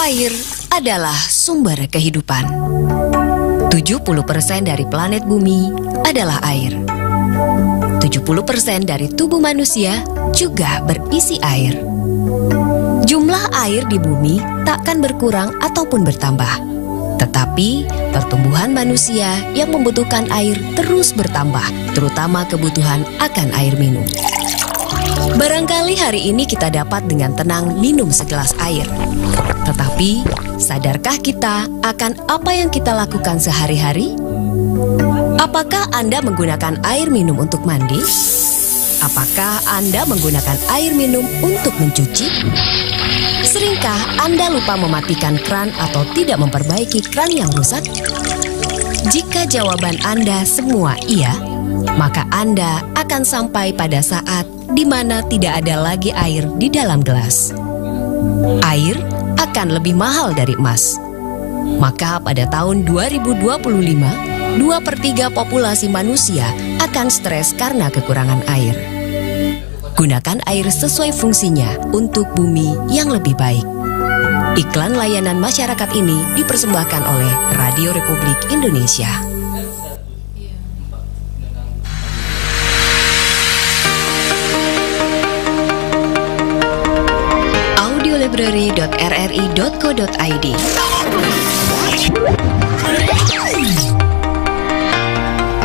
Air adalah sumber kehidupan. 70% dari planet bumi adalah air. 70% dari tubuh manusia juga berisi air. Jumlah air di bumi takkan berkurang ataupun bertambah. Tetapi pertumbuhan manusia yang membutuhkan air terus bertambah, terutama kebutuhan akan air minum. Barangkali hari ini kita dapat dengan tenang minum segelas air. Tetapi, sadarkah kita akan apa yang kita lakukan sehari-hari? Apakah Anda menggunakan air minum untuk mandi? Apakah Anda menggunakan air minum untuk mencuci? Seringkah Anda lupa mematikan keran atau tidak memperbaiki keran yang rusak? Jika jawaban Anda semua iya, maka Anda akan sampai pada saat di mana tidak ada lagi air di dalam gelas. Air akan lebih mahal dari emas. Maka pada tahun 2025, 2/3 populasi manusia akan stres karena kekurangan air. Gunakan air sesuai fungsinya untuk bumi yang lebih baik. Iklan layanan masyarakat ini dipersembahkan oleh Radio Republik Indonesia. Library.rri.co.id.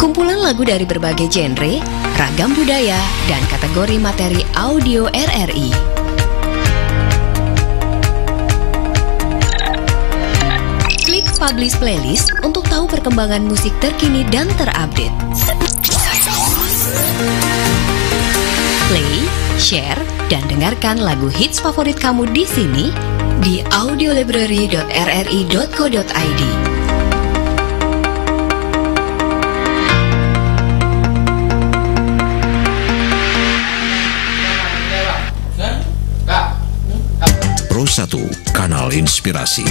Kumpulan lagu dari berbagai genre, ragam budaya, dan kategori materi audio RRI. Klik Publish Playlist untuk tahu perkembangan musik terkini dan terupdate. Play, share, dan dengarkan lagu hits favorit kamu di sini di audiolibrary.rri.co.id. Pro 1, Kanal Inspirasi.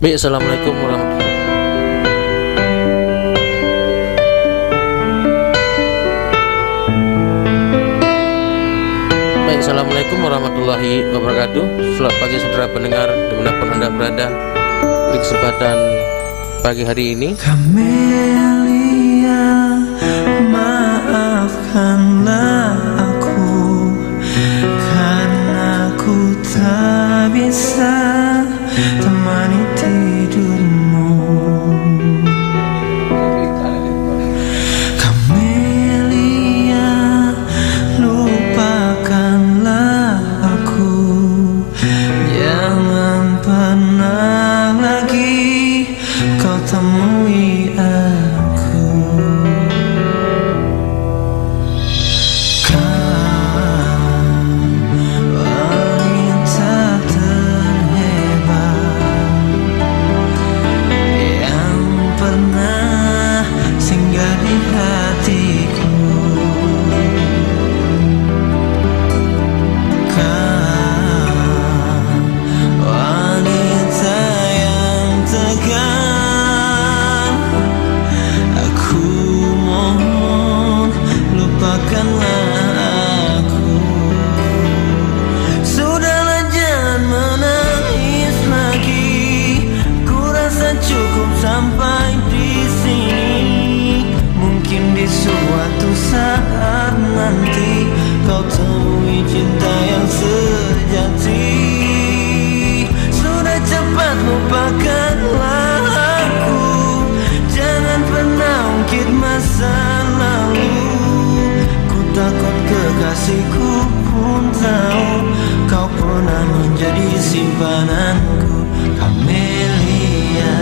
Baik, assalamualaikum warahmatullahi. Assalamualaikum warahmatullahi wabarakatuh. Selamat pagi saudara pendengar dimanapun Anda berada. Di kesempatan pagi hari ini, Kamelia, maafkanlah aku karena aku tak bisa temani tidurmu. Kamelia, lupakanlah aku, jangan pernah lagi kau temui aku. Sampai di sini, mungkin di suatu saat nanti kau temui cinta yang sejati. Sudah cepat lupakanlah aku, jangan pernah ungkit masa lalu. Ku takut kekasihku pun tahu kau pernah menjadi simpananku, Kamelia.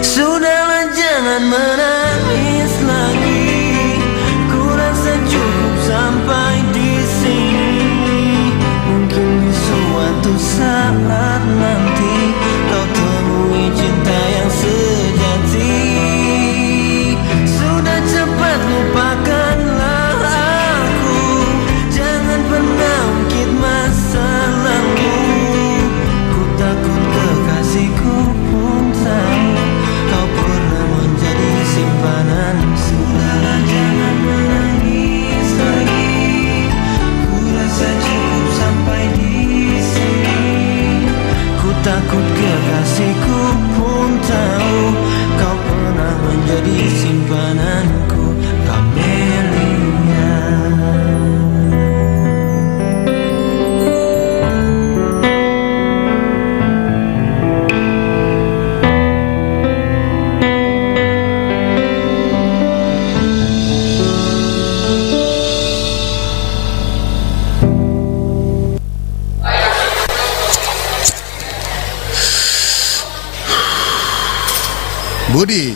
Sudahlah jangan menangis lagi, ku rasa Widih,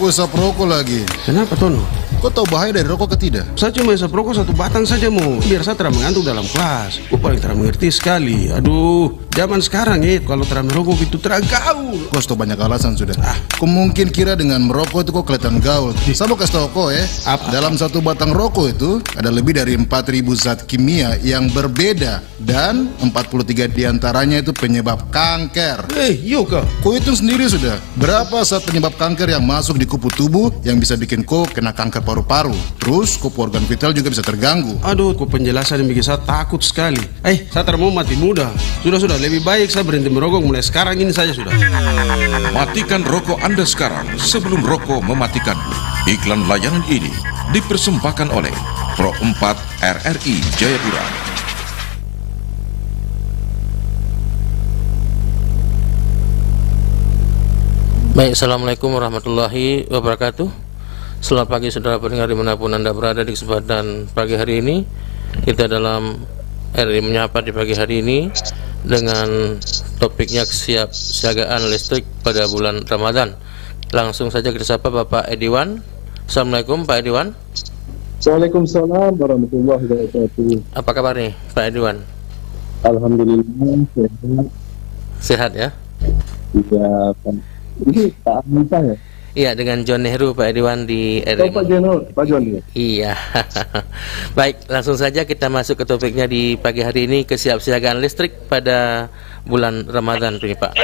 kok isap rokok lagi. Kenapa, Tono? Kau tahu bahaya dari rokok ke tidak? Saya cuma isap rokok 1 batang saja, Mo. Biar saya tidak mengantuk dalam kelas. Kau paling tidak mengerti sekali. Aduh, zaman sekarang kalau tidak merokok itu tidak gaul. Kau sudah banyak alasan sudah. Kau mungkin kira dengan merokok itu kau kelihatan gaul. Saya mau kasih tahu kau Apa? dalam 1 batang rokok itu ada lebih dari 4.000 zat kimia yang berbeda. Dan 43 diantaranya itu penyebab kanker. Iya kah? Kau hitung sendiri sudah. Berapa zat penyebab kanker yang masuk di kupu tubuh yang bisa bikin kau kena kanker paru-paru. Terus kupu organ vital juga bisa terganggu. Aduh, kok penjelasan yang bikin saya takut sekali. Saya tidak mau mati muda. Sudah, lebih baik saya berhenti merokok mulai sekarang ini saja sudah. Matikan rokok Anda sekarang sebelum rokok mematikanmu. Iklan layanan ini dipersembahkan oleh Pro 4 RRI Jayapura. Baik, Assalamualaikum warahmatullahi wabarakatuh. Selamat pagi saudara pendengar dimanapun Anda berada. Di kesempatan pagi hari ini, kita dalam RRI Menyapa di pagi hari ini dengan topiknya kesiapsiagaan listrik pada bulan Ramadan. Langsung saja kita sapa Bapak Ediwan. Assalamualaikum Pak Ediwan. Waalaikumsalam warahmatullahi wabarakatuh. Apa kabar nih Pak Ediwan? Alhamdulillah sehat. Sehat ya? Iya, ini Pak Anissa ya? Iya, dengan John Nehru Pak Ediwan di RRI. Pak John ya? Iya. Baik, langsung saja kita masuk ke topiknya di pagi hari ini, kesiapsiagaan listrik pada bulan Ramadan ini Pak.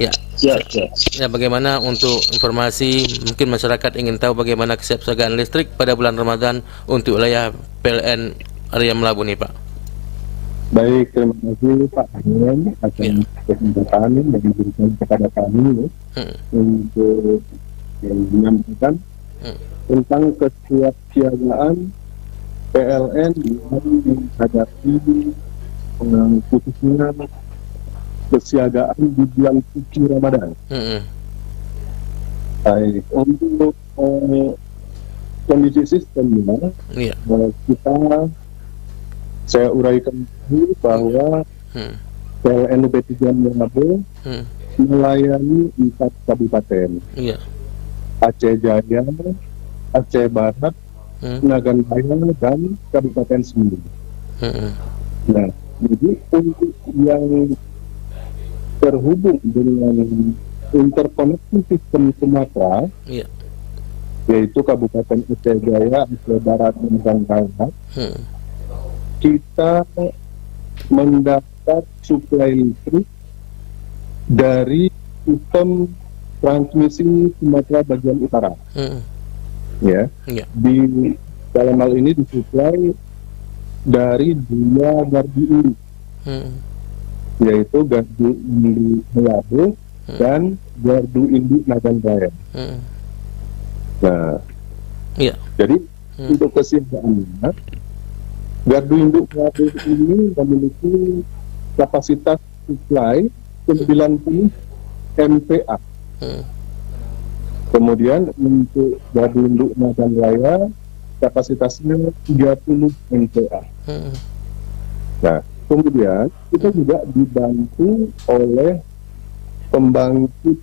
Ya. Ya, bagaimana untuk informasi, mungkin masyarakat ingin tahu bagaimana kesiapsiagaan listrik pada bulan Ramadan untuk wilayah PLN Area Melabu nih Pak. Baik, terima kasih Pak Anwar atas kesempatan yang diberikan kepada kami untuk menyampaikan tentang kesiapsiagaan PLN yang menghadapi khususnya kesiagaan di bulan suci Ramadan. Baik, untuk kondisi sistemnya, saya uraikan dulu bahwa PLN UP 3 Melabu melayani 4 kabupaten, Aceh Jaya, Aceh Barat, Nagan Raya, dan Kabupaten Sembilan. Nah, jadi untuk yang terhubung dengan interkoneksi sistem Sumatera, yaitu Kabupaten Aceh Jaya, Aceh Barat, dan Nagan Raya, kita mendapat suplai listrik dari sistem transmisi Sumatera bagian utara. Di dalam hal ini disuplai dari 2 gardu induk, yaitu gardu induk Melabu dan gardu induk Nagan Raya. Nah, jadi untuk kesiapaannya, gardu induk Melabu ini memiliki kapasitas suplai 90 MVA. Kemudian untuk gardu induk Nagan Raya kapasitasnya 30 MVA. Nah, kemudian kita juga dibantu oleh pembangkit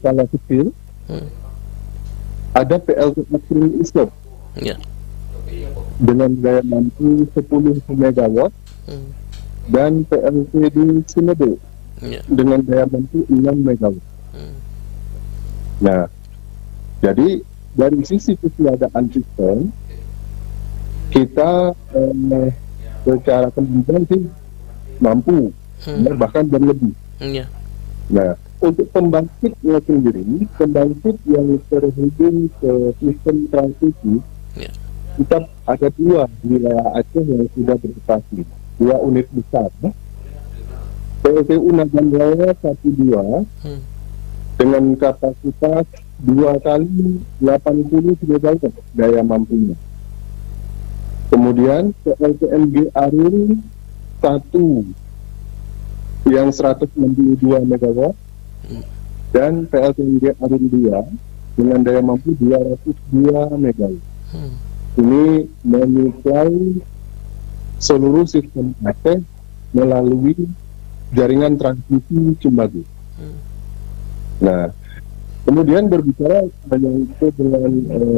skala kecil. Ada PLTU Islam dengan daya mampu 10 MW dan PLTU Sinedo dengan daya mampu 6 MW. Nah, jadi dari sisi kesiagaan sistem kita secara kemampuan sih mampu, bahkan berlebih. Nah, untuk pembangkitnya sendiri, pembangkit yang terhubung ke sistem transmisi, kita ada 2 di wilayah Aceh yang sudah beroperasi, 2 unit besar. PLTU Nagan Raya 1-2 dengan kapasitas 2 kali 80 MW daya mampunya. Kemudian PLTMG Arun 1 yang 162 MW dan PLTMG Arun 2 dengan daya mampu 202 MW. Ini menyuplai seluruh sistem Aceh melalui jaringan transmisi Cimbagu. Nah, kemudian berbicara yang itu dengan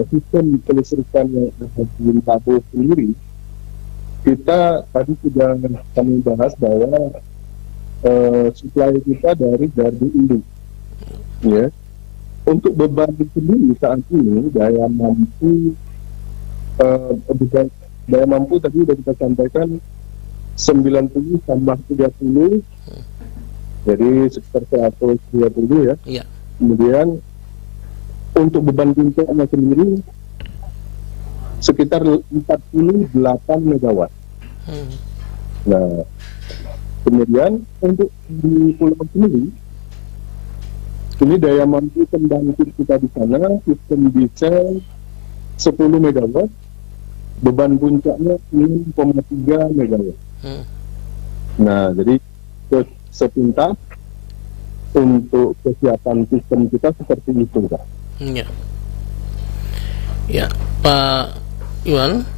sistem kelistrikan yang ada di Labuh sendiri, kita tadi sudah kami bahas bahwa supply kita dari gardu induk, ya. Untuk beban sendiri saat ini daya mampu tadi sudah kita sampaikan 90 tambah 30, jadi sekitar 120 ya. Iya. Kemudian untuk beban puncaknya sendiri sekitar 48 megawatt. Nah, kemudian untuk di pulau sendiri, ini daya mampu pembangkit kita di sana sistem diesel 10 megawatt, beban puncaknya 6,3 megawatt. Nah, jadi sepintas untuk kesiapan sistem kita seperti itu, Pak. Ya. Ya, Pak Iwan.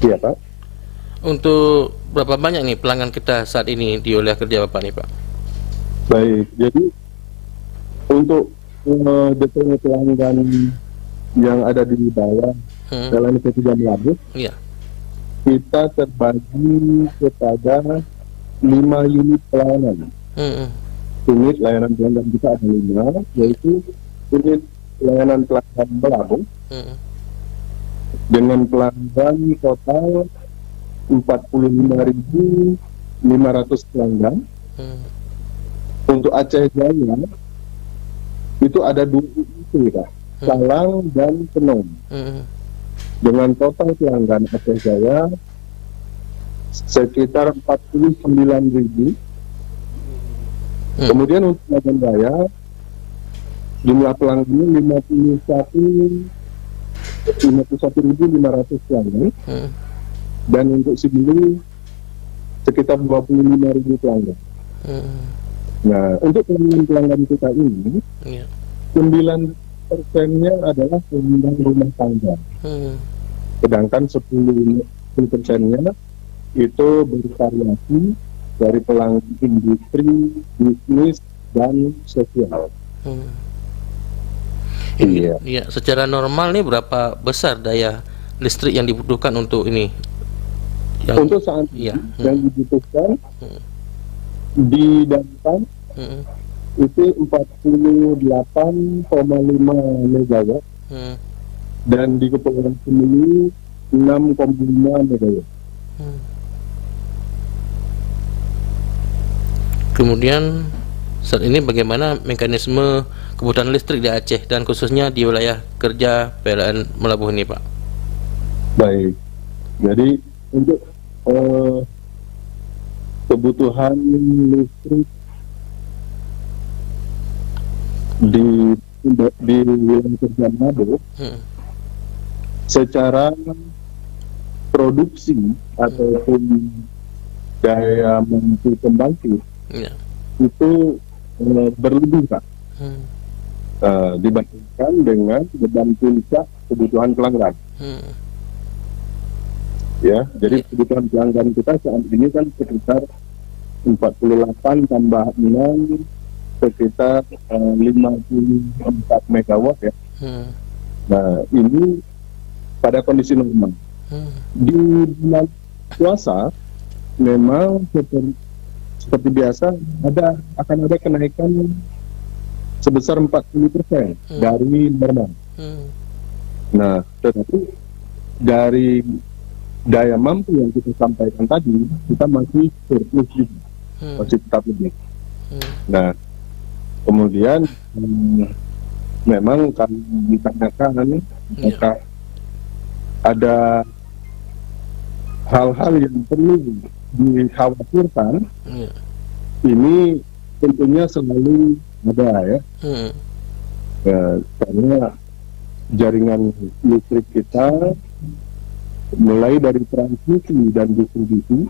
Iya, Pak. Untuk berapa banyak nih pelanggan kita saat ini di wilayah kerja Bapak nih, Pak? Baik, jadi untuk detail pelanggan yang ada di bawah dalam ketiga Labuh, Iya. kita terbagi kepada 5 unit pelayanan. Unit layanan pelanggan kita ada 5, yaitu unit layanan pelanggan Labuh dengan pelanggan total 45.500 pelanggan. Untuk Aceh Jaya itu ada 2 itu, Pak, Salang dan Penom. Dengan total pelanggan Aceh Jaya sekitar 49.000. Kemudian untuk Medan Jaya jumlah pelanggannya 51.500 pelanggan. Dan untuk Sibulu sekitar 25.000 pelanggan. Nah, untuk pelanggan kita ini 9%-nya adalah pelanggan rumah tangga. Sedangkan 10%-nya itu bervariasi dari pelanggan industri, bisnis, dan sosial. Iya, secara normal nih berapa besar daya listrik yang dibutuhkan untuk ini? Untuk saat ini yang dibutuhkan di Dantan itu 48,5 megawatt dan di Kepulauan Sulu 6,5 megawatt. Kemudian saat ini bagaimana mekanisme kebutuhan listrik di Aceh dan khususnya di wilayah kerja PLN Melabuh ini, Pak? Baik, jadi untuk kebutuhan listrik di wilayah kerja Melabuh secara produksi ataupun daya mampu pembangkit itu berlebih, Pak, dibandingkan dengan beban puncak kebutuhan pelanggan. Ya, jadi kebutuhan pelanggan kita saat ini kan sekitar 48 tambah 6 sekitar 54 megawatt ya. Nah, ini pada kondisi normal. Di bulan puasa memang seperti biasa akan ada kenaikan sebesar 40% dari normal. Nah, tetapi dari daya mampu yang kita sampaikan tadi, kita masih surplus juga, masih tetap lebih. Nah, kemudian memang kami ditanyakan apakah ada hal-hal yang perlu dikhawatirkan. Ini tentunya selalu ada ya. Karena jaringan listrik kita mulai dari transmisi dan distribusi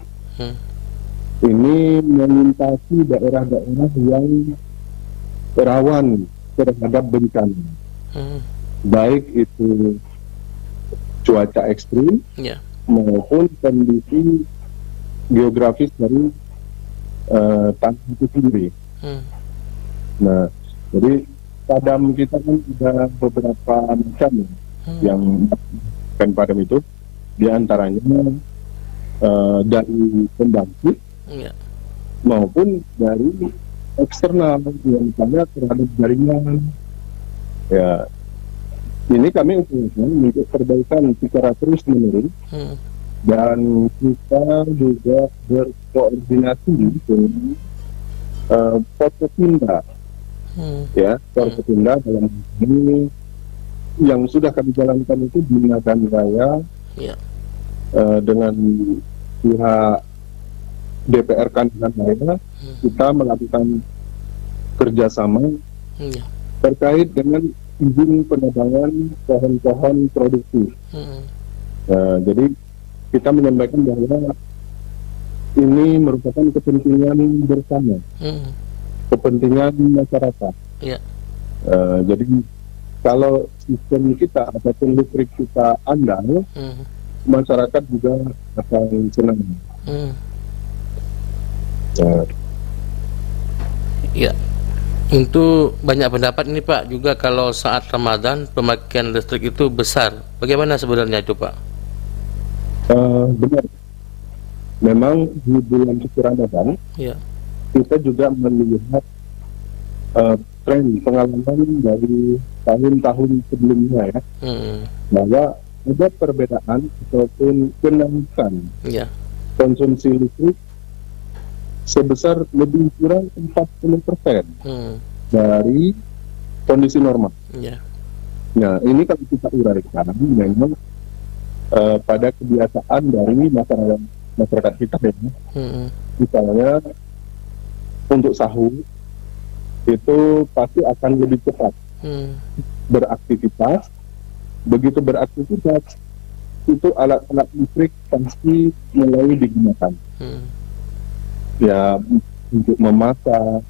ini melintasi daerah-daerah yang rawan terhadap bencana, baik itu cuaca ekstrim maupun kondisi geografis dari tanah itu sendiri. Nah, Jadi padam kita kan ada beberapa macam ya, yang kan padam itu diantaranya dari pembangkit maupun dari eksternal yang misalnya terhadap jaringan. Ya, ini kami upayakan untuk perbaikan secara terus menerus dan kita juga berkoordinasi dengan Forkopimda. Ya, Forkopimda dalam ini yang sudah kami jalankan itu di Nagan Raya dengan pihak DPR Kandungan Raya, kita melakukan kerjasama terkait dengan izin penebangan pohon-pohon produktif. Jadi kita menyampaikan bahwa ini merupakan kepentingan bersama, kepentingan masyarakat. Jadi kalau sistem kita ataupun listrik kita andal, masyarakat juga akan senang. Ya, untuk banyak pendapat ini Pak, juga kalau saat Ramadan pemakaian listrik itu besar. Bagaimana sebenarnya itu Pak? Benar. Memang di bulan suci Ramadan kita juga melihat tren pengalaman dari tahun-tahun sebelumnya ya, bahwa ada perbedaan ataupun kenaikan konsumsi listrik sebesar lebih kurang 40% dari kondisi normal. Nah, ini kalau kita uraikan memang pada kebiasaan dari masyarakat kita ya. Misalnya untuk sahur itu pasti akan lebih cepat beraktivitas. Begitu beraktivitas itu alat-alat listrik pasti mulai digunakan. Ya, untuk memasak,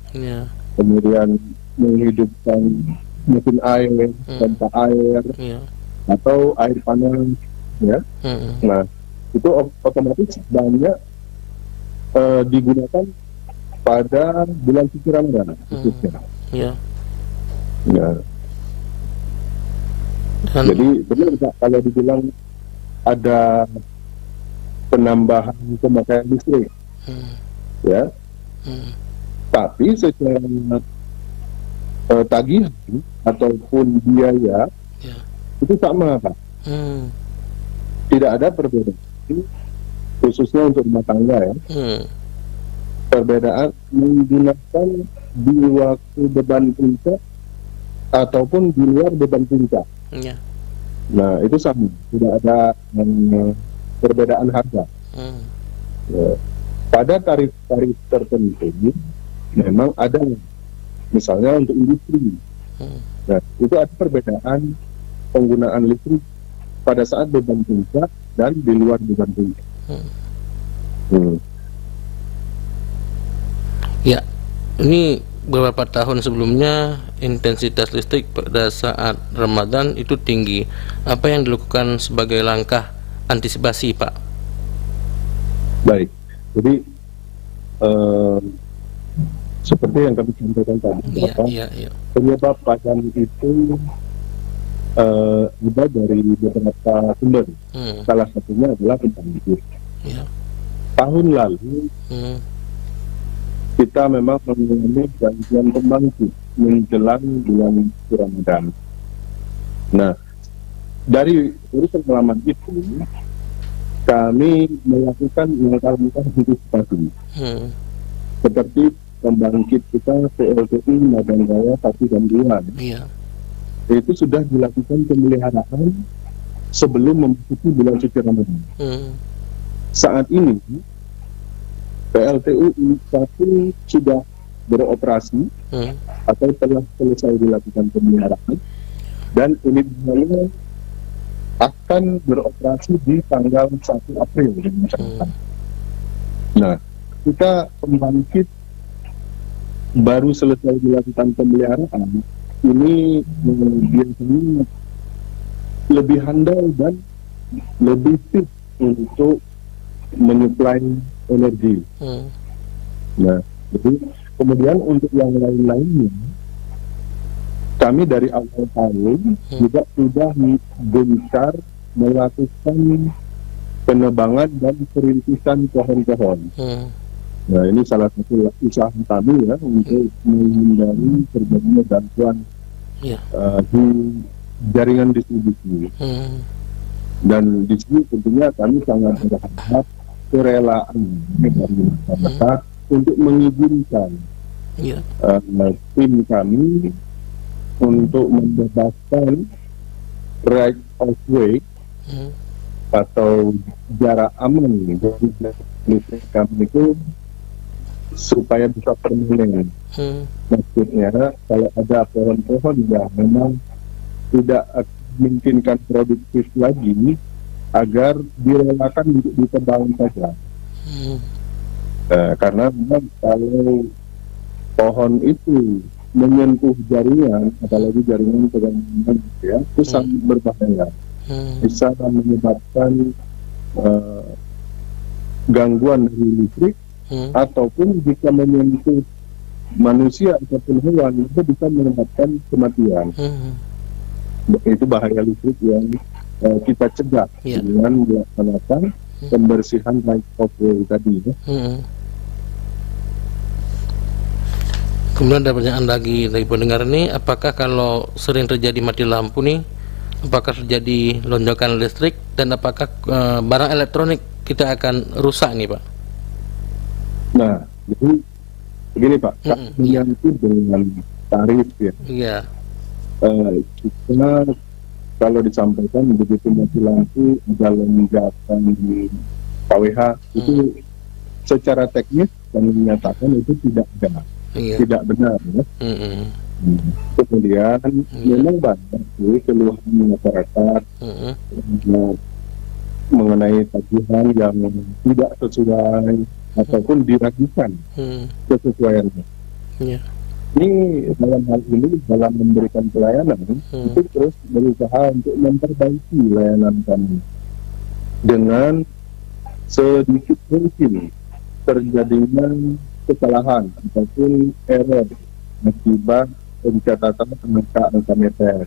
kemudian menghidupkan mesin air, pompa air, atau air panas, ya. Nah, itu otomatis banyak digunakan pada bulan suci Ramadan, khususnya. Jadi benar Pak, kalau dibilang ada penambahan pemakaian listrik, ya, tapi secara tagihan ataupun biaya itu sama Pak. Tidak ada perbedaan, khususnya untuk rumah tangga ya. Perbedaan menggunakan di waktu beban puncak ataupun di luar beban puncak. Nah, itu sama, tidak ada perbedaan harga. Pada tarif-tarif tertentu memang ada, misalnya untuk industri. Nah, itu ada perbedaan penggunaan listrik pada saat beban puncak dan di luar beban puncak. Ya, ini beberapa tahun sebelumnya intensitas listrik pada saat Ramadan itu tinggi. Apa yang dilakukan sebagai langkah antisipasi Pak? Baik, jadi seperti yang kami sampaikan tadi, penyebab padam itu ada dari beberapa sumber. Salah satunya adalah pembangkit. Tahun lalu kita memang mengalami gangguan pembangkit menjelang bulan Ramadan. Nah, dari pengalaman itu kami melakukan langkah-langkah antisipasi, seperti pembangkit kita PLTU Nagan Raya 1 dan 2. Itu sudah dilakukan pemeliharaan sebelum memasuki bulan suci Ramadan. Saat ini PLTU 1 sudah beroperasi atau telah selesai dilakukan pemeliharaan, dan ini akan beroperasi di tanggal 1 April. Nah, kita pembangkit baru selesai dilakukan pemeliharaan, ini biasanya lebih handal dan lebih fit untuk menyuplai energi. Nah, jadi kemudian untuk yang lain-lainnya kami dari awal tahun juga sudah gencar melakukan penebangan dan perintisan pohon-pohon. Nah, ini salah satu usaha kami ya untuk menghindari terjadinya gangguan di jaringan distribusi. Dan di sini tentunya kami sangat berharap kerelaan dari masyarakat untuk mengizinkan tim kami untuk membebaskan right of way atau jarak aman dari listrik kami itu supaya bisa permanen. Maksudnya kalau ada pohon-pohon yang memang tidak memungkinkan produktif lagi, agar direlakan untuk ditebang saja. Karena memang kalau pohon itu menyentuh jaringan, apalagi jaringan tegangan ya, itu sangat berbahaya. Bisa menyebabkan gangguan dari listrik, ataupun jika menyentuh manusia ataupun hewan itu bisa menyebabkan kematian. Itu bahaya listrik yang kita cegah dengan melaksanakan pembersihan right of way tadi. Kemudian ada pertanyaan lagi dari pendengar ini, apakah kalau sering terjadi mati lampu nih, apakah terjadi lonjakan listrik, dan apakah barang elektronik kita akan rusak nih Pak? Nah, jadi begini Pak, menyangkut dengan tarif ya. Kita kalau disampaikan begitu mati lampu ada lonjakan di KWH itu secara teknis kami menyatakan itu tidak benar, tidak benar ya. Kemudian memang banyak sih keluhan masyarakat mengenai tagihan yang tidak sesuai ataupun diragukan kesesuaiannya. Ini dalam hal ini dalam memberikan pelayanan itu terus berusaha untuk memperbaiki layanan kami dengan sedikit mungkin terjadinya kesalahan ataupun error akibat pencatatan angka meter.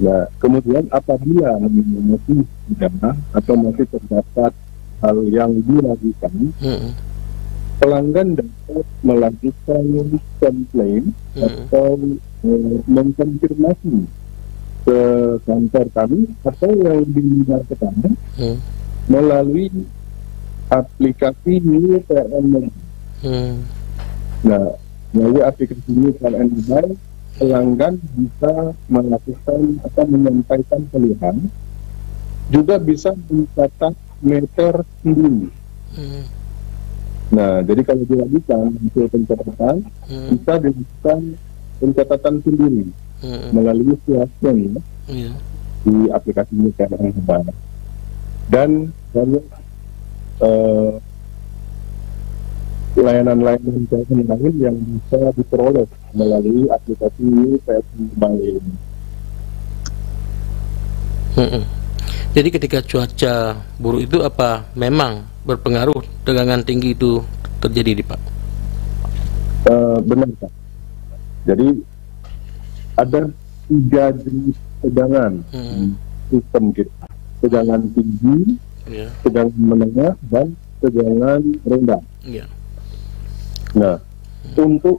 Nah, kemudian apabila masih pidana atau masih terdapat hal yang diragukan, pelanggan dapat melakukan komplain atau mengkonfirmasi ke kantor kami atau yang diminta pertama melalui aplikasi New PLN Mobile. Nah, melalui aplikasi New PLN Mobile, pelanggan bisa melakukan atau menyampaikan keluhan, juga bisa mencatat meter sendiri. Nah, jadi kalau dilakukan hasil pencatatan, bisa dilakukan pencatatan sendiri melalui smartphone di aplikasi New PLN Mobile. Dan banyak layanan-layanan lain yang bisa diperoleh melalui aplikasi PLN Mobile ini. Jadi ketika cuaca buruk itu apa memang berpengaruh tegangan tinggi itu terjadi Pak? Benar Pak. Jadi ada 3 jenis tegangan sistem kita. Tegangan tinggi, tegangan menengah, dan tegangan rendah. Nah, untuk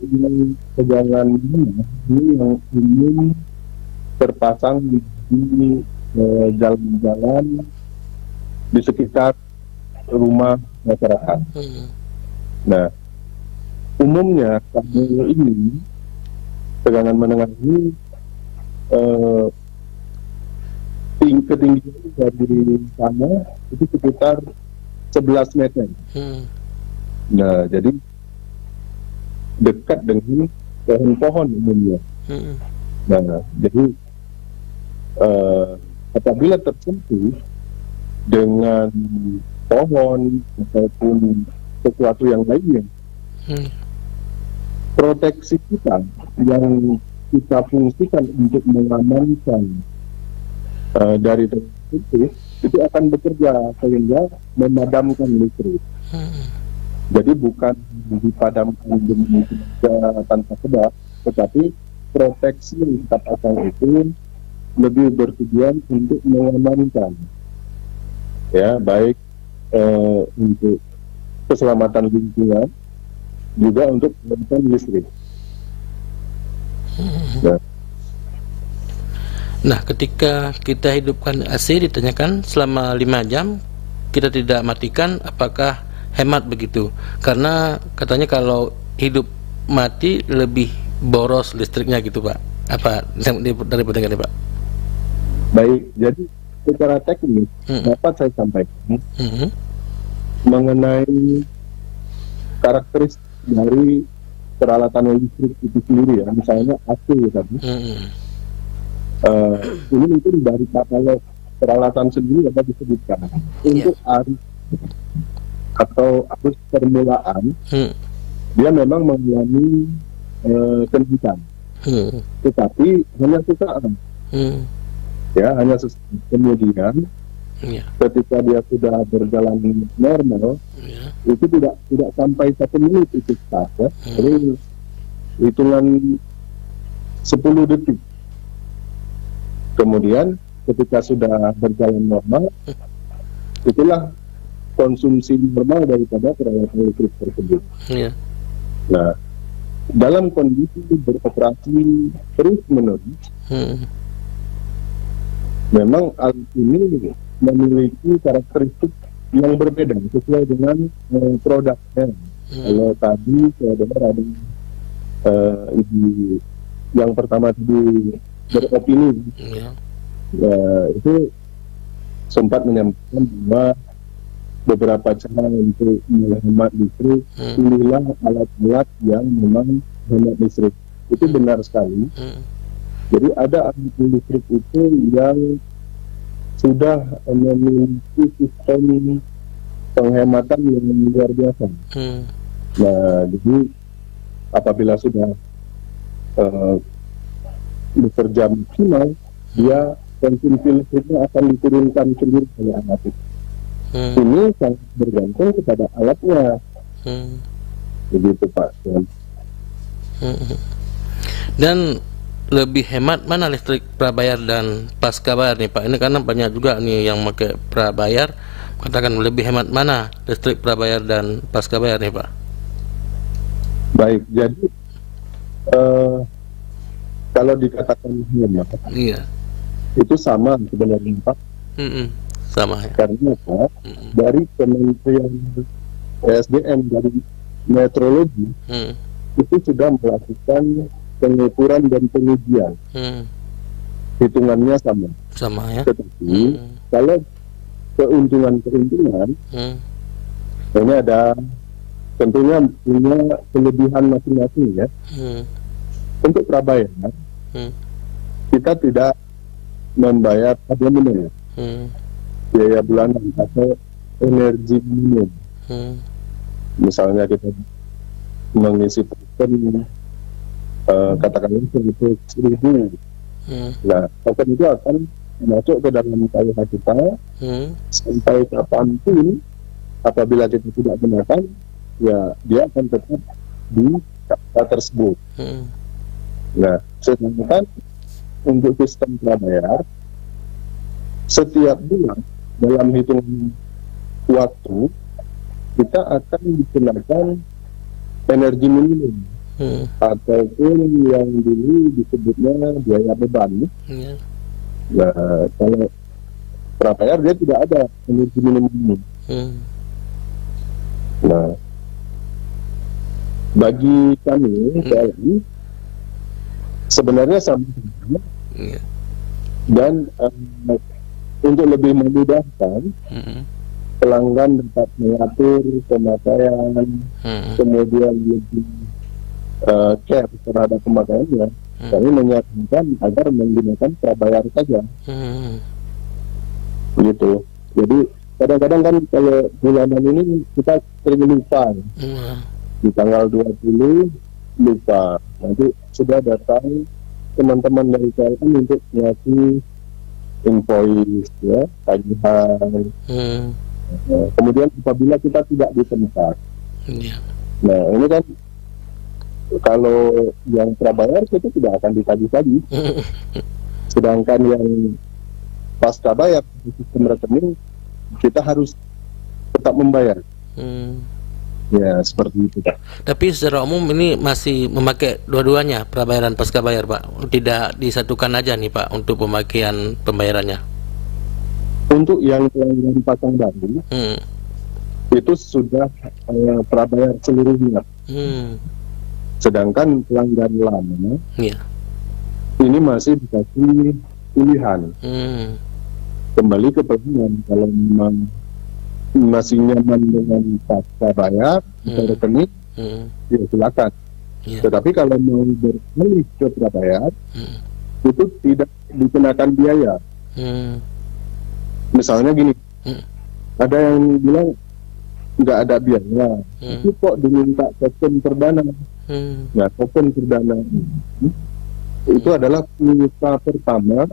tegangan menengah ini yang umum terpasang di jalan-jalan di sekitar rumah masyarakat. Nah, umumnya kabel ini, tegangan menengah ini ketinggian dari tanah itu sekitar 11 meter. Nah, jadi dekat dengan pohon-pohon umumnya. Nah, jadi apabila tersentuh dengan pohon ataupun sesuatu yang lainnya, proteksi kita yang kita fungsikan untuk mengamankan dari itu akan bekerja sehingga memadamkan listrik. Jadi bukan dipadamkan dengan tanpa sebab, tetapi proteksi yang kita pasang itu lebih bertujuan untuk mengamankan, ya, baik untuk keselamatan lingkungan, juga untuk keselamatan listrik. Nah, ketika kita hidupkan AC ditanyakan selama 5 jam kita tidak matikan, apakah hemat begitu? Karena katanya kalau hidup mati lebih boros listriknya gitu, Pak. Apa dari pendengar Pak? Baik, jadi secara teknis dapat saya sampaikan mengenai karakteristik dari peralatan listrik itu sendiri, ya, misalnya AC tadi. Ini mungkin dari katalog peralatan sendiri dapat disebutkan untuk arus atau arus permulaan, dia memang mengalami kenaikan, tetapi hanya sesaat, ya, hanya sesaat. Kemudian ketika dia sudah berjalan normal, itu tidak sampai 1 menit itu start, ya. Jadi hitungan 10 detik. Kemudian ketika sudah berjalan normal, itulah konsumsi normal daripada peralatan listrik tersebut. Nah, dalam kondisi beroperasi terus-menerus, memang alat ini memiliki karakteristik yang berbeda sesuai dengan produknya. Kalau tadi saya dengar ada yang pertama tadi beropini, itu sempat menyampaikan bahwa beberapa cara untuk menghemat listrik, pilihlah alat-alat yang memang hemat listrik. Itu benar sekali. Jadi ada alat listrik itu yang sudah memiliki sistem penghematan yang luar biasa. Nah, jadi apabila sudah bekerja maksimal, dia konsumsi listriknya akan diturunkan sendiri oleh alat itu. Ini sangat bergantung kepada alatnya. Begitu, Pak. Dan lebih hemat mana listrik prabayar dan pascabayar nih, Pak? Ini karena banyak juga nih yang pakai prabayar, katakan lebih hemat mana listrik prabayar dan pascabayar nih, Pak? Baik, jadi kalau dikatakan hemat, itu sama sebenarnya, Pak. Sama, ya. Karena Pak, dari Kementerian SDM, dari meteorologi, itu sudah melakukan pengukuran dan pengujian. Hitungannya sama, ya. Tetapi kalau keuntungan ini ada tentunya punya kelebihan masing-masing, ya. Untuk prabayar, kita tidak membayar abonemen, biaya bulanan atau energi minimum. Misalnya kita mengisi token, katakanlah 1.000. Nah, token itu akan masuk ke dalam KUH kita sampai kapanpun. Apabila kita tidak gunakan, ya dia akan tetap di KUH tersebut. Nah, sedangkan untuk sistem prabayar, setiap bulan dalam hitungan waktu kita akan dikenakan energi minimum, ataupun yang dulu disebutnya biaya beban. Nah, kalau prabayar dia tidak ada energi minimum. Nah, bagi kami sebenarnya sama, dan untuk lebih memudahkan, pelanggan dapat mengatur pemakaian, kemudian lebih care terhadap pemakaiannya. Kami menyarankan agar menggunakan prabayar saja. Begitu. Jadi kadang-kadang kan kalau bulanan ini kita sering lupa. Di tanggal 20 lupa. Nanti sudah datang teman-teman dari PLN untuk ngasih invoice, ya, tagihan. Kemudian apabila kita tidak di tempat, nah ini kan Kalau yang prabayar itu tidak akan ditagih-tagih. Sedangkan yang pasca bayar sistem rekening kita harus tetap membayar. Ya seperti itu Pak. Tapi secara umum ini masih memakai dua-duanya, prabayar dan pasca bayar Pak. Tidak disatukan aja nih Pak untuk pemakaian pembayarannya. Untuk yang pelanggan pasang baru itu sudah prabayar seluruhnya. Sedangkan pelanggan lama ini masih dikasih pilihan. Kembali ke pelanggan, kalau memang masih nyaman dengan pasca bayar atau rekening, ya silakan. Tetapi kalau mau beralih ke prabayar, itu tidak dikenakan biaya. Misalnya gini, ada yang bilang nggak ada biaya, tapi kok diminta token perdana. Nah, token perdana itu adalah pulsa pertama,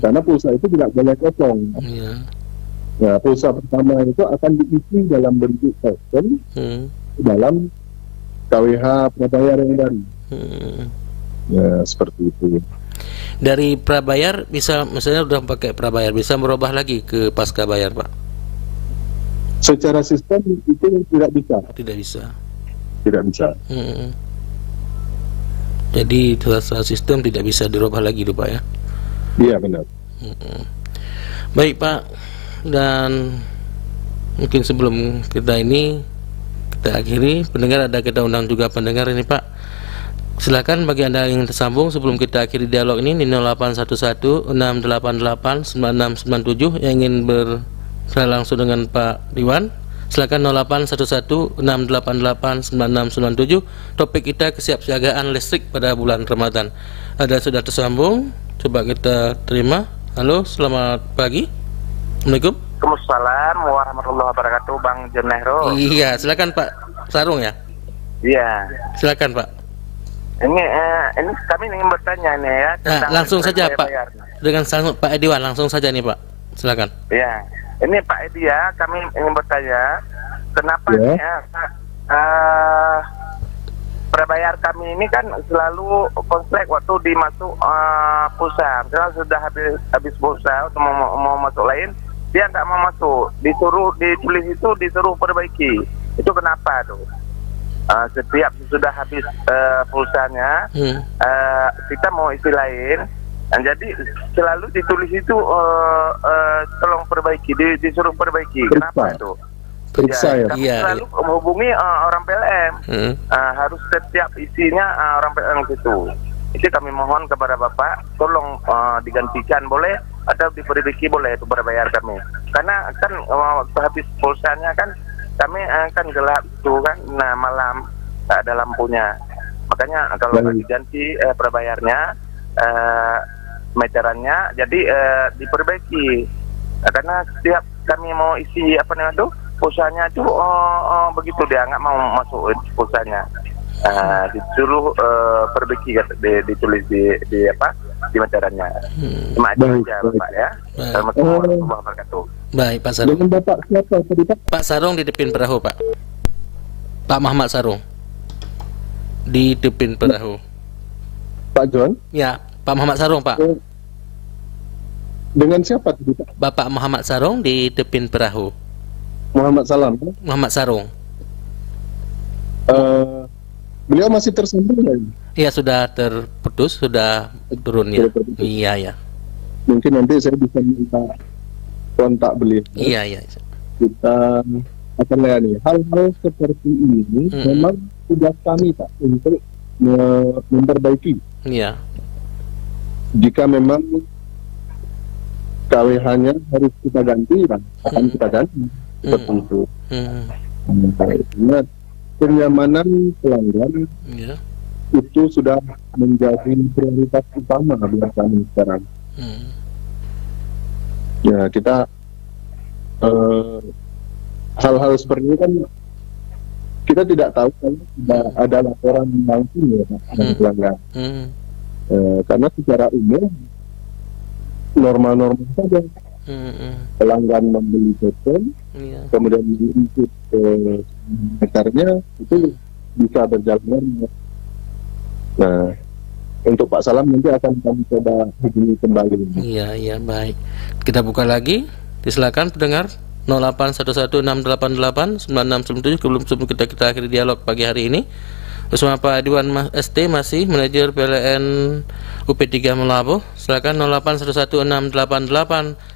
karena pulsa itu tidak boleh kosong. Nah, pulsa pertama itu akan diisi dalam bentuk token dalam KWH prabayar yang baru. Ya, seperti itu. Dari prabayar bisa, misalnya udah pakai prabayar, bisa merubah lagi ke pasca bayar Pak? Secara sistem itu tidak bisa. Tidak bisa. Tidak bisa. Jadi secara sistem tidak bisa dirubah lagi tuh Pak ya? Iya benar. Baik Pak, dan mungkin sebelum kita akhiri, pendengar ada kita undang juga pendengar ini Pak. Silakan bagi Anda yang ingin tersambung sebelum kita akhiri dialog ini di 0811-688-9697 yang ingin langsung dengan Pak Diwan. Silakan 0811-688-9697. Topik kita kesiapsiagaan listrik pada bulan Ramadan. Ada sudah tersambung, coba kita terima. Halo, selamat pagi. Assalamualaikum. Waalaikumsalam warahmatullahi wabarakatuh, Bang Jonehro. Iya, silakan Pak Sarung ya. Iya. Silakan Pak. Ini kami ingin bertanya nih ya. Langsung saja Pak. Dengan Pak Ediwan langsung saja nih Pak. Silakan. Iya. Ini Pak Edi ya, kami ingin bertanya, kenapa nih prabayar kami ini kan selalu konslet waktu dimasuk pulsa. Misalnya sudah habis pulsa untuk mau masuk lain, dia nggak mau masuk, ditulis itu disuruh perbaiki. Itu kenapa tuh? Setiap sudah habis pulsanya, kita mau isi lain. Nah, jadi selalu ditulis itu tolong perbaiki, disuruh perbaiki. Kenapa itu? Periksa ya. Kami selalu menghubungi orang PLN. Harus setiap isinya orang PLN itu. Itu kami mohon kepada Bapak, tolong digantikan boleh atau diperbaiki boleh itu berbayar kami. Karena kan waktu habis pulsanya kan kami kan gelap itu kan, nah malam tak ada lampunya. Makanya kalau diganti perbayarnya, meterannya jadi diperbaiki. Karena setiap kami mau isi pulsanya itu begitu dia nggak mau masuk pulsanya. Disuruh perbaiki, ditulis di meterannya. Cuma itu aja Pak ya. Assalamualaikum warahmatullahi wabarakatuh. Baik Pak Sarung. Dengan Bapak siapa tadi Pak? Pak Sarung di Depin Perahu Pak. Pak Muhammad Sarung di Depin Perahu. Pak John? Ya, Pak Muhammad Sarung Pak. Dengan siapa tadi Pak? Bapak Muhammad Sarung di Depin Perahu. Muhammad Salam. Muhammad Sarung. Beliau masih tersambung lagi? Iya, sudah terputus, sudah turun ya. Iya ya. Mungkin nanti saya bisa minta kontak beliau. Iya ya. Kita akan layani hal-hal seperti ini. Memang tugas kami Pak untuk memperbaiki. Iya. Jika memang KWH-nya harus kita ganti, akan kita ganti seperti itu. Karena kenyamanan pelanggan itu sudah menjadi prioritas utama buat kami sekarang. Ya kita hal-hal seperti ini kan kita tidak tahu kalau tidak ada laporan langsung ya dari pelanggan. Karena secara umum normal-normal saja. Pelanggan membeli token, kemudian diikut ke meternya, itu bisa berjalan. Nah, untuk Pak Salam nanti akan kami coba hubungi kembali. Iya, baik. Kita buka lagi. Silakan pendengar 081168889697 sebelum kita akhiri dialog pagi hari ini. Bersama Pak Adiwan ST masih manajer PLN UP3 Melabuh. Silakan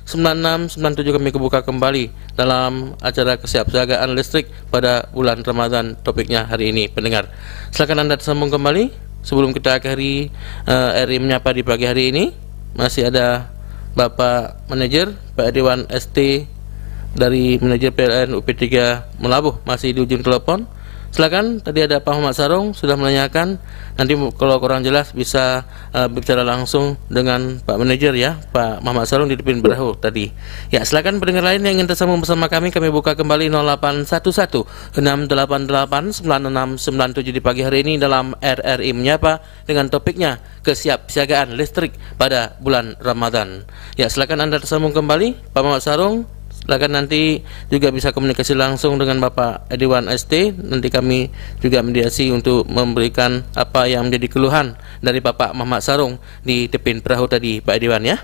081168889697 kami buka kembali dalam acara kesiapsiagaan listrik pada bulan Ramadan. Topiknya hari ini, pendengar. Silakan Anda tersambung kembali sebelum kita akhiri RI Menyapa di pagi hari ini. Masih ada Bapak manajer Pak Adiwan ST dari manajer PLN UP3 Melabuh masih di ujung telepon. Silakan, tadi ada Pak Muhammad Sarung sudah menanyakan. Nanti kalau kurang jelas bisa bicara langsung dengan Pak manajer ya, Pak Muhammad Sarung di Depin Perahu tadi. Ya, silakan pendengar lain yang ingin tersambung bersama kami buka kembali 081168889697 di pagi hari ini dalam RRI Menyapa dengan topiknya kesiapsiagaan listrik pada bulan Ramadan. Ya, silakan Anda tersambung kembali Pak Muhammad Sarung. Silakan nanti juga bisa komunikasi langsung dengan Bapak Adiwan ST. Nanti kami juga mediasi untuk memberikan apa yang menjadi keluhan dari Bapak Muhammad Sarung di Depin Perahu tadi, Pak Adiwan ya.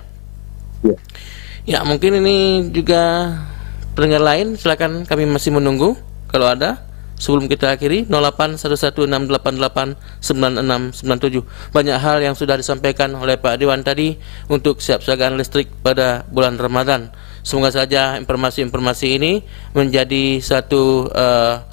Ya, mungkin ini juga pendengar lain, silakan, kami masih menunggu kalau ada. Sebelum kita akhiri 081168889697. Banyak hal yang sudah disampaikan oleh Pak Adiwan tadi untuk kesiapsiagaan listrik pada bulan Ramadan. Semoga saja informasi-informasi ini menjadi satu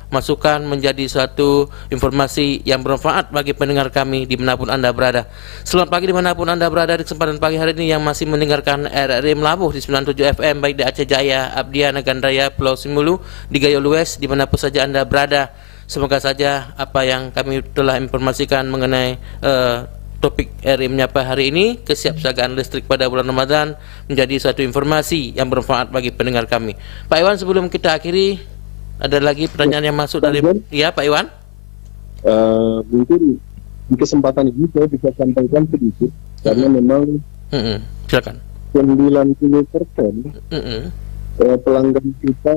masukan, menjadi satu informasi yang bermanfaat bagi pendengar kami dimanapun Anda berada. Selamat pagi dimanapun Anda berada di kesempatan pagi hari ini yang masih mendengarkan RRI Melabuh di 97 FM baik di Aceh Jaya, Abdia, Naganraya, Pulau Simulu, di Gayo Lues, dimanapun saja Anda berada. Semoga saja apa yang kami telah informasikan mengenai topik RRI Menyapa hari ini, kesiapsiagaan listrik pada bulan Ramadan, menjadi suatu informasi yang bermanfaat bagi pendengar kami. Pak Iwan, sebelum kita akhiri, ada lagi pertanyaan yang masuk dari ya Pak Iwan? Mungkin di kesempatan ini saya bisa sampaikan sedikit karena memang silakan. 90% pelanggan kita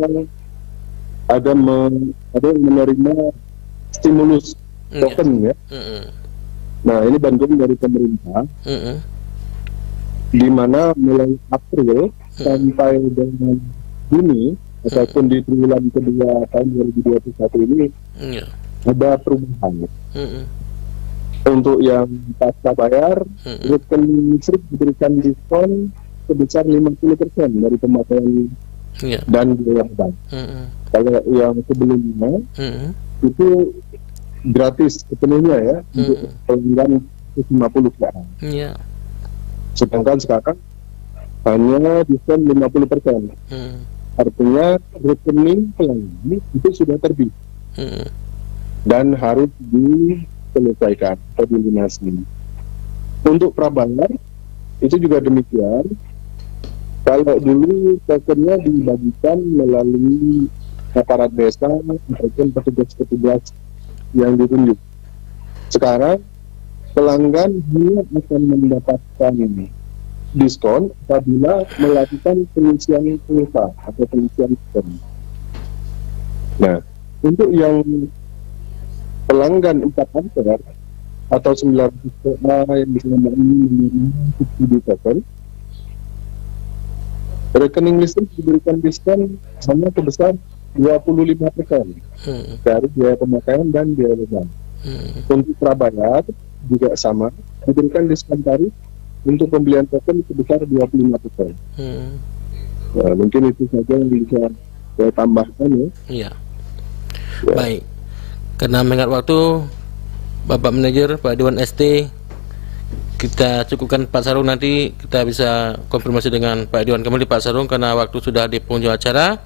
ada yang menerima stimulus token ya. Nah, ini bantuan dari pemerintah, di mana mulai April sampai dengan Juni ataupun di triwulan kedua tahun 2021 ini ada perubahan. Untuk yang pasca bayar, rekening listrik diberikan diskon sebesar 50% dari pemakaian dan biaya bank. Kalau yang sebelumnya itu gratis sepenuhnya ya untuk pelanggan 50 ke atas. Sedangkan sekarang hanya diskon 50%. Artinya rekening pelanggan itu sudah terbit dan harus diselesaikan atau dilunasi. Untuk prabayar itu juga demikian. Kalau dulu tokennya dibagikan melalui aparat desa ataupun petugas-petugas yang ditunjuk. Sekarang pelanggan hanya akan mendapatkan diskon apabila melakukan pengisian pulsa atau pengisian token. Nah, untuk yang pelanggan 4 ampere atau 900 VA yang selama ini menerima subsidi token, rekening listrik diberikan diskon hanya sebesar 25% dari biaya pemakaian dan biaya bank. Untuk prabayar juga sama, diberikan diskon tarif untuk pembelian token sebesar 25%. Nah, mungkin itu saja yang bisa saya tambahkan ya. Baik, karena mengingat waktu, Bapak Manajer Pak Adiwan ST, kita cukupkan Pak Sarung, nanti kita bisa konfirmasi dengan Pak Adiwan kembali Pak Sarung karena waktu sudah di penghujung acara.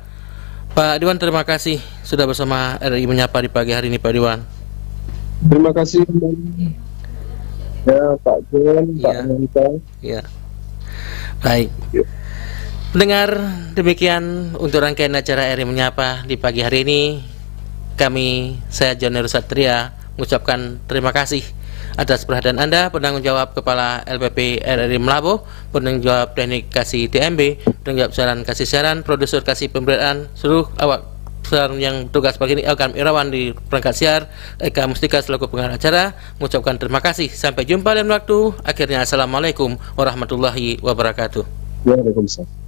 Pak Adiwan, terima kasih sudah bersama RRI Menyapa di pagi hari ini, Pak Adiwan. Terima kasih ya Pak Jen, Pak Menko. Baik. Pendengar, demikian untuk rangkaian acara RRI Menyapa di pagi hari ini. Saya John Satria mengucapkan terima kasih atas perhatian Anda, penanggung jawab Kepala LPP RRI Melabuh, penanggung jawab teknik kasih TMB, penanggung jawab siaran kasih siaran, produser kasih pemberitaan, seluruh awak yang tugas pagi ini Elkan Irawan di perangkat siar, Eka Mustika selaku pengarah acara mengucapkan terima kasih. Sampai jumpa lain waktu. Akhirnya assalamualaikum warahmatullahi wabarakatuh. Waalaikumsalam.